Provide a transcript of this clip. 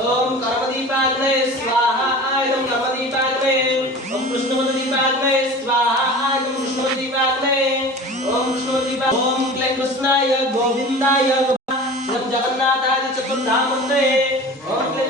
ओम कर्मदीपाग्ने स्वाहा आयं कर्मदीपाग्ने ओम कृष्णमदीपाग्ने स्वाहा आयं कृष्णमदीपाग्ने ओम कृष्णमदीपा ओम क्ले कृष्णाय गोविंदाय ओम जगन्नाथाय चतुर्धामन्ते ओम क्ले